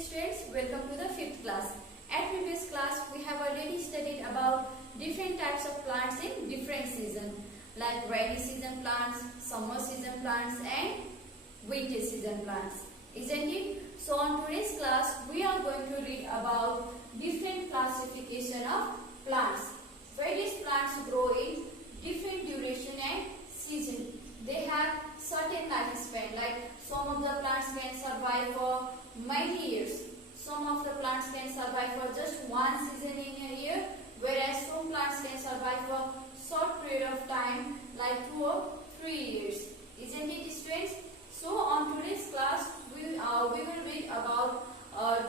students, welcome to the 5th class. At previous class, we have already studied about different types of plants in different seasons, like rainy season plants, summer season plants and winter season plants. Isn't it? So on today's class, we are going to read about different classification of plants. Various plants grow in different duration and season. They have certain lifespan, like some of the plants can survive for many years. Some of the plants can survive for just one season in a year, whereas some plants can survive for short period of time, like 2 or 3 years. Isn't it, students? So on today's class, we will read about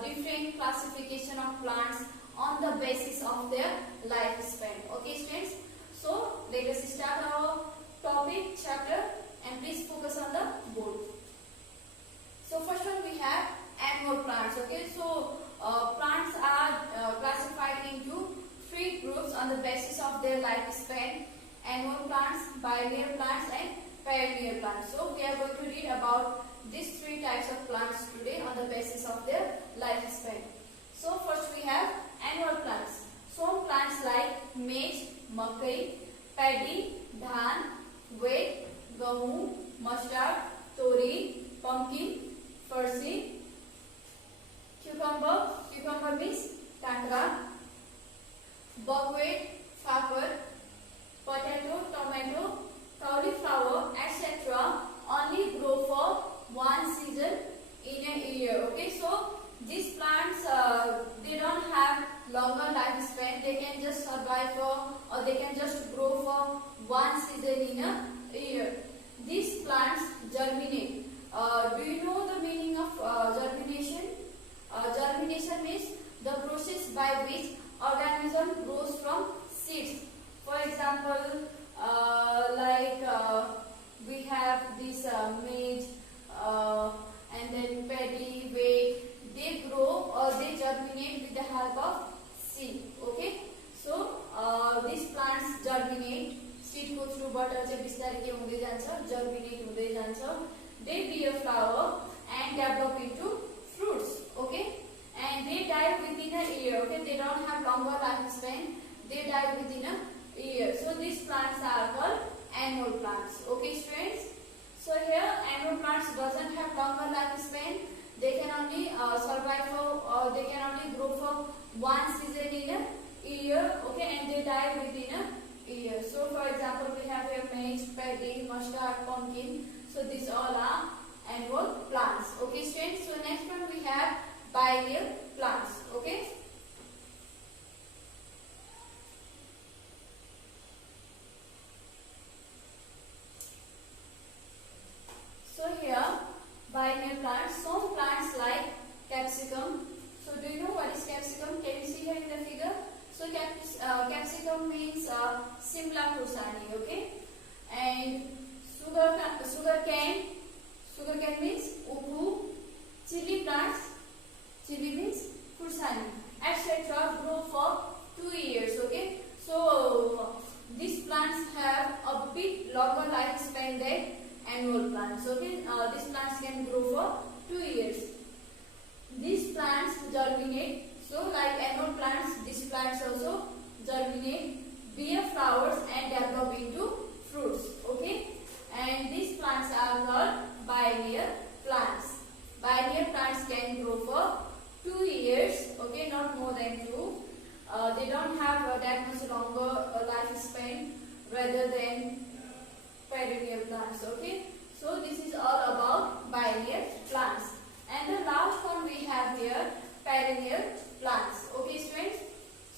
different classification of plants on the basis of their lifespan. Okay, students? So let us start our topic, chapter, and please focus on the board. So first one we have annual plants. Okay, so plants are classified into 3 groups on the basis of their lifespan: annual plants, biennial plants and perennial plants. So we are going to read about these 3 types of plants today on the basis of their lifespan. So first we have annual plants. Some plants like maize, makai, paddy, dhan, wheat, gahu, mustard, tori, pumpkin, fursi, cucumber means takra, buckwheat, fakar, potato, tomato, cauliflower, etc. only grow for one season in a year. Okay, so these plants they don't have longer lifespan. They can just survive for, or they can just grow for one season in a year. These plants germinate. Do you know the meaning of germination? Germination means the process by which organism grows from seeds. For example, we have this maize and then paddy, wheat. They grow or they germinate with the help of seed. Okay, so these plants germinate. Seed को through water से बिस्तार के होंगे जान्छ, germinate होंगे जान्छ. They bear flower and develop into fruits. Okay, and they die within a year. Okay, they don't have longer lifespan. They die within a year. So these plants are called annual plants. Okay, students. So here annual plants doesn't have longer lifespan. They can only survive for, they can only grow for one season in a year. Okay, and they die within a year. So for example, we have here maize, paddy, mustard, pumpkin. So these all are annual plants. Okay, students. So next one we have biennial plants. Okay. So here biennial plants. Some plants like capsicum. So do you know what is capsicum? Can you see here in the figure? So capsicum means Simla kursani. Okay, and sugar cane means ukhu. Chili plants, chili means kursani, etc. grow for 2 years. Okay, so these plants have a bit longer lifespan than annual plants. Okay, these plants can grow for 2 years. These plants germinate. So like annual plants, these plants also germinate, bear flowers and develop into fruits. Okay, and these plants are called biennial plants. Biennial plants can grow for 2 years. Okay, not more than 2. They don't have that much longer lifespan rather than perennial plants. Okay, so this is all about biennial plants. And the last one we have here, perennial plants. Okay, students.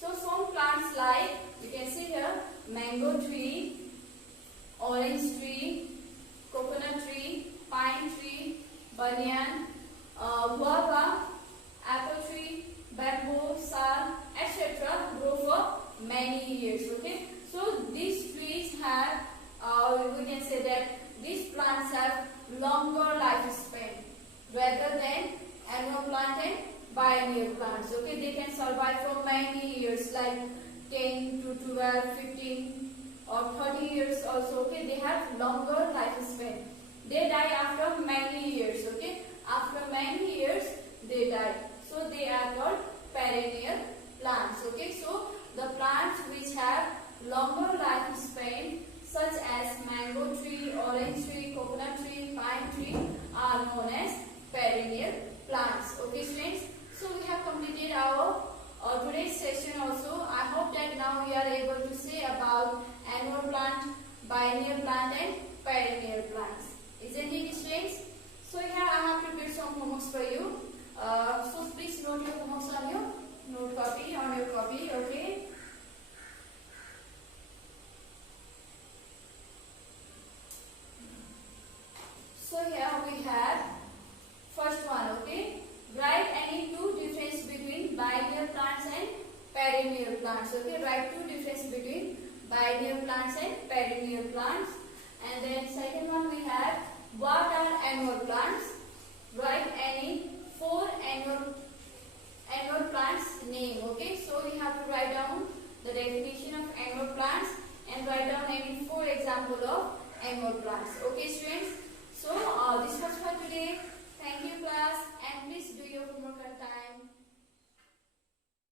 So some plants like, you can see here, mango tree, orange tree, coconut tree, pine tree, banyan, guava, apple tree, bamboo, sal, etc. grow for many years. Okay, so these trees have, we can say that these plants have longer lifespan rather than annual plant and biennial plants. Okay, they can survive for many years, like 10 to 12, 15 or 30 years also. Okay, they have longer lifespan. They die after many years. Okay, after many years they die. So plants. Okay students, so we have completed our today's session also. I hope that now we are able to say about annual plant, biennial plant and perennial plants. Isn't it students? So here I have prepared some homeworks for you. So please note your homeworks on your note copy, okay? So here we have first one, okay? Write any two difference between biennial plants and perennial plants, okay? Write two difference between biennial plants and perennial plants. And then second one we have, what are annual plants? Write any four annual plants name, okay? So we have to write down the definition of annual plants and write down any four example of annual plants, okay students? So this was for today.